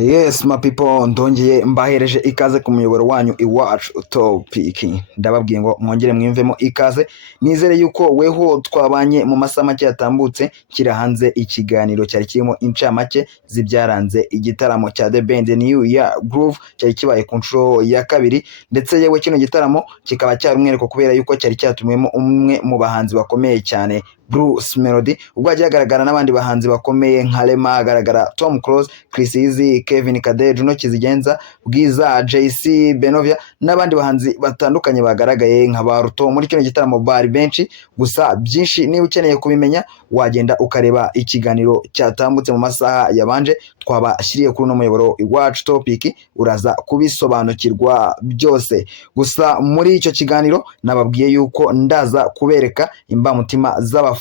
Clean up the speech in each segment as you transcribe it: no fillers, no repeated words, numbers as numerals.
Yes my people, ndongeye mbahereje ikaze ku muyoboro wanyu iwacu topic. Ndababwiye ngo mwongere mwimvemo ikaze, nizere yuko weho twabanye mu masaha make yatambutse kira hanze ikiganiro cyari kirimo incamake zibyaranze igitaramo cya The Band New Year Groove cyari kibaye ku nshuro ya kabiri, ndetse yewe kino gitaramo kikaba cyarumwereko kubera yuko cyari cyatumwemo umwe mu bahanzi bakomeye cyane Bruce Melody, ubwo hagiye hagaragara n'abandi bahanzi bakomeye nka Rema, hagaragara Tom Close, Chris Easy, Kevin Kade, Juno Kizigenza, Bwiza, JC, Benovia n'abandi bahanzi batandukanye bagaragaye nka Baruto muri kino gitaramo. Bari benshi, gusa byinshi niba ukeneye kubimenya wagenda ukareba ikiganiro cyatambutse mu masaha yabanje twabashyiriye kuri uno muyoboro iwacu topic, uraza kubisobanukirwa byose. Gusa muri icyo kiganiro nababwiye yuko ndaza kubereka imbamutima z'abafana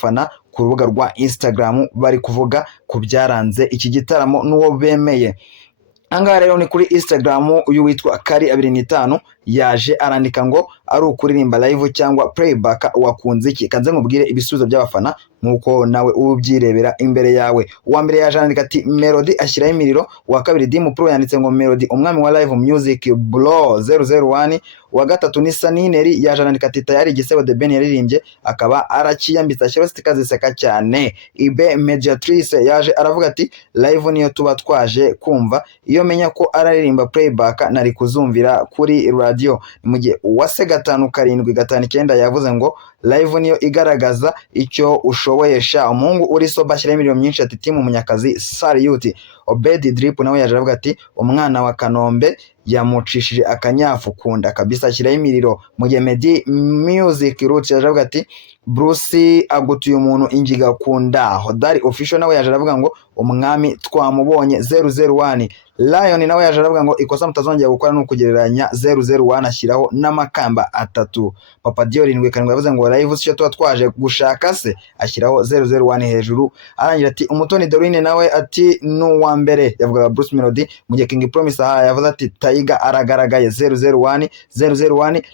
ku rubuga rwa Instagram bari kuvuga ku byaranze iki gitaramo n'uwo bemeye. Angaha rero ni kuri Instagram, uyu witwa Kari25 yaje arandika ngo ari ukuririmba live cyangwa playback wakunze iki. Kanze mubwire ibisubizo by'abafana nkuko nawe ubyirebera imbere yawe. Uwa mbere yaje arandika ati Melody ashyiraho imiriro. Uwa kabiri Dim Pro yanditse ngo Melody umwami wa live music bro 001. Uwa gatatu ni Sanineri yaje arandika ati tayari igisebo The Ben yaririmbye akaba arakiyambitse ashyiraho stika ziseka cyane. Ibe Mediatrice yaje aravuga ati live niyo tuba twaje kumva, iyo menya ko araririmba playback nari kuzumvira kuri radio. Mu gihe Uwase 5759 yavuze ngo live niyo igaragaza icyo ushoboyesha. Umuhungu uri soba ashyiraho imirimo myinshi ati timu Munyakazi Salute. Obedi Drip nawe yaje aravuga ati umwana wa Kanombe yamucishije akanyafu kunda kabisa ashyiraho imiriro. Mu gihe Medi Music Roots yaje aravuga ati Bruce agutuye umuntu ingiga kunda. Hodari Official nawe yaje aravuga ngo umwami twamubonye 001. Lion nawe yaje aravuga ngo ikosa mutazongera gukora no kugereranya 001 ashyiraho n'amakamba atatu. Papa Dior 7 yavuze ngo live cyo tuba twaje gushaka se ashyiraho 001 hejuru. Arangira ati Umutoni Dorine nawe ati n'uwa mbere yavuga Bruce Melody. Mu gihe King Promise yavuze ati Taiga aragaragaye 001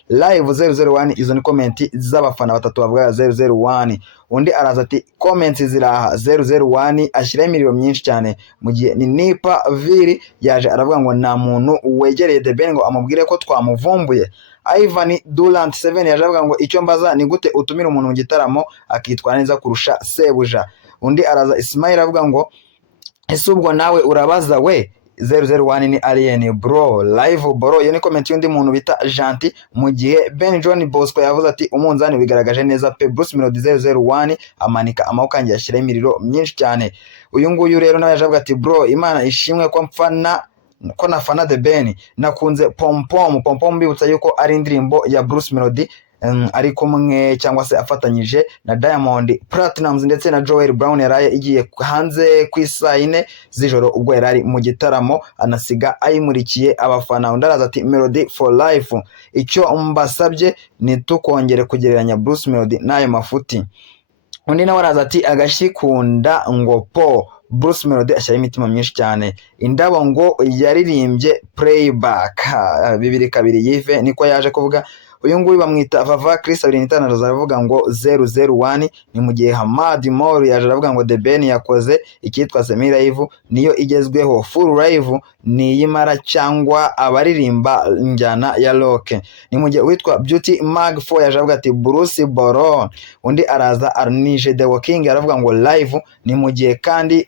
live 001. Izo ni comment z'abafana batatu bavuga 001. Undi araza ati comments ziraha 001 ashyiraho imiriro myinshi cyane. Mu gihe ni Nipa Viri yaje aravuga ngo nta muntu wegereye The Ben ngo amubwire ko twamuvumbuye. Ivan Durant 7 yaje aravuga ngo icyo mbaza ni gute utumira umuntu mu gitaramo akitwara neza kurusha sebuja. Undi araza Ismail avuga ngo ese ubwo nawe urabaza we 001 ni alien bro live bro. Iyo ni comment y'undi muntu bita Gentil. Mu gihe Ben John Bosco yavuze ati umunzani bigaragaje neza pe Bruce Melody 001 amanika amaboko yanjye ashyiraho imiriro myinshi cyane. Uyu nguyu rero nawe yaje avuga ati bro Imana ishimwe ko nafana The Ben nakunze pom pom bibutsa yuko ari indirimbo ya Bruce Melody ari kumwe cyangwa se afatanyije na Diamond Platnumz ndetse na Joel Brown yaraye igiye hanze ku isaa 4 z'ijoro ubwo yarari mu gitaramo anasiga ayimurikiye abafana. Undaraza ati Melody for life, icyo mbasabye ni tukongere kugereranya Bruce Melody n'ayo mafuti. Undi nawe araza ati agashikunda ngo po Bruce Melody ashyira imitima myinshi cyane. Indabo ngo yaririmbye playback 2 yive niko yaje kuvuga. Uyu nguyu bamwita Vava Chris 25 aravuga ngo 001. Ni mu gihe Hamad Mor yaje aravuga ngo The Ben yakoze icyitwa semi live niyo igezweho, full live ni yimara cyangwa abaririmba njyana ya rock. Ni mu gihe witwa Beauty Mag 4 yaje aravuga ati Bruce Boro. Undi araza Arnije The Walking aravuga ngo live. Ni mu gihe kandi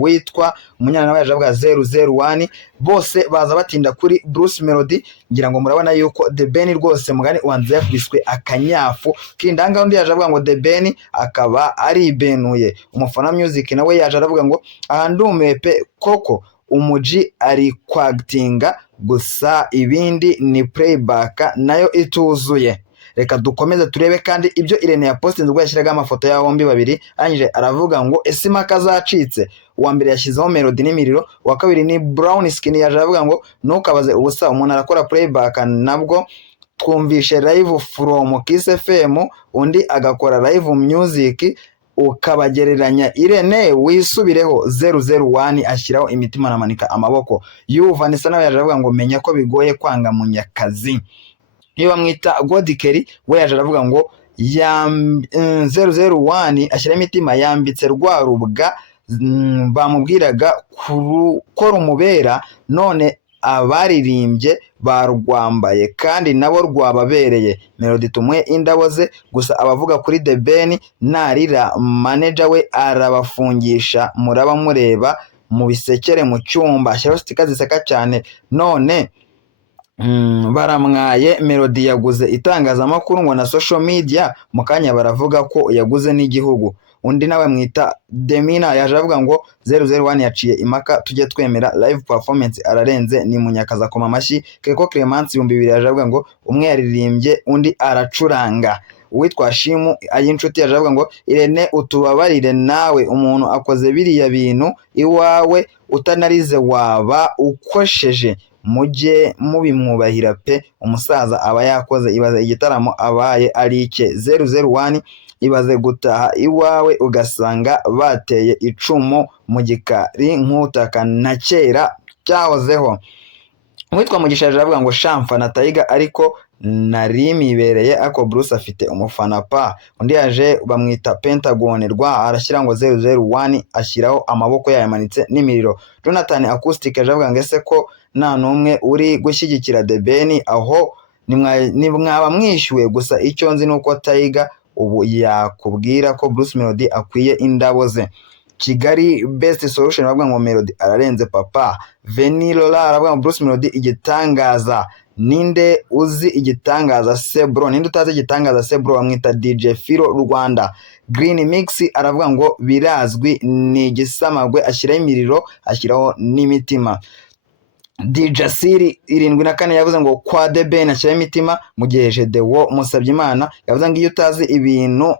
witwa Munyana nawe yaje aravuga 001. Bose baza batinda kuri Bruce Melody, ngira ngo murabona yuko The Ben rwose mugani wanze yakubiswe akanyafu kindanga. Undi yaje avuga ngo The Ben akaba ari benuye. Umufana music nawe yaje aravuga ngo aha ndumepe koko umuji ari kwagtinga gusa ibindi ni playback nayo ituzuye. Reka dukomeze turebe kandi ibyo Irene yapostinze ubwo yashyiraga amafoto ya bombi babiri. Arangije aravuga ngo ese impaka zacitse. Uwa mbere yashyizeho Melody n'imiriro, uwa kabiri ni Brown Skin yaje aravuga ngo nukabaze ubusa umuntu arakora playback nabwo twumvishe live from Kiss FM undi agakora live music ukabagereranya. Irene wisubireho 001 ashyiraho imitima namanika amaboko. Vanessa nawe yaje aravuga ngo menya ko bigoye kwanga Munyakazi. Iyo bamwita Godikeri we yaje aravuga ngo 001 ashyira imitima yambitse rwa rubwa bamubwiraga ko rumubera, none abaririmbye barwambaye kandi nabo rwababereye. Melody tumuhe indabo ze, gusa abavuga kuri The Ben narira manager we arabafungisha, muraba mureba mu bisekere mu cyumba. Ashyiraho stika ziseka cyane. None baramwaye. Melody yaguze itangazamakuru ngo na social media, mu kanya baravuga ko yaguze n'igihugu. Undi nawe mwita Demina yaje avuga ngo 001 yaciye impaka tujye twemera live performance ararenze, ni munyakaza koma amashyi. Keko Clemence 2000 yaje avuga ngo umwe yaririmbye undi aracuranga. Uwitwa Shimu ay'inshuti yaje avuga ngo Irene utubabarire nawe, umuntu akoze biriya bintu iwawe utanarize waba ukosheje, mujye mubimwubahira pe, umusaza aba yakoze. Ibaze igitaramo abaye ari icye. 001 ibaze gutaha iwawe ugasanga bateye icumu mu gikari nk'utaka na kera cyahozeho. Uwitwa Mugisha yaje avuga ngo shamfa na Taiga ariko narimibereye ako Bruce afite umufana pa. Undi yaje bamwita Pentagon rwa arashyira ngo 001 ashyiraho amaboko yayamanitse n'imiriro. Jonathan Acoustic yaje avuga ngo ese ko nta numwe uri gushyigikira The Ben, aho mwaba mwishyuwe. Gusa icyo nzi nuko Taiga ubu yakubwira ko Bruce Melody akwiye indabo ze. Kigali Best Solution bavuga ngo Melody ararenze papa. Veni Lola aravuga ngo Bruce Melody igitangaza. Ninde uzi igitangaza Sebro? Ninde utazi igitangaza Sebro? Bamwita DJ Firo Rwanda. Green Mix aravuga ngo birazwi ni igisamagwe, ashyiraho imiriro ashyiraho n'imitima. DJ Siri 74 yavuze ngo kwa The Ben ashyiraho imitima, mu gihe Jedewo Musabyimana yavuze ngo iyo utazi ibintu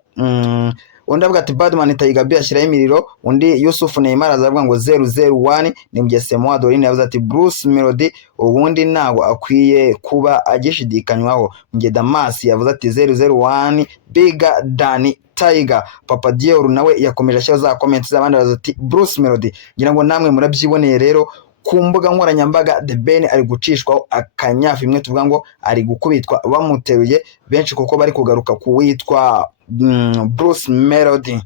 undi avuga ati Badman Taiga B ashyiraho imiriro. Undi Yusuf Neymar azavuga ngo 001 ni Mgesemo Adorine yavuze ati Bruce Melody ubundi ntago akwiye kuba agishidikanywaho. Nge Damas yavuze ati 001 bigger than Taiga. Papa Dior nawe yakomeje ashyira za comments z'abandi bavuze ati Bruce Melody. Ngira ngo namwe murabyiboneye rero ku mbuga nkoranyambaga The Ben ari gucishwaho akanyafu, imwe tuvuga ngo ari gukubitwa bamuteruye benshi kuko bari kugaruka ku witwa Bruce Melody.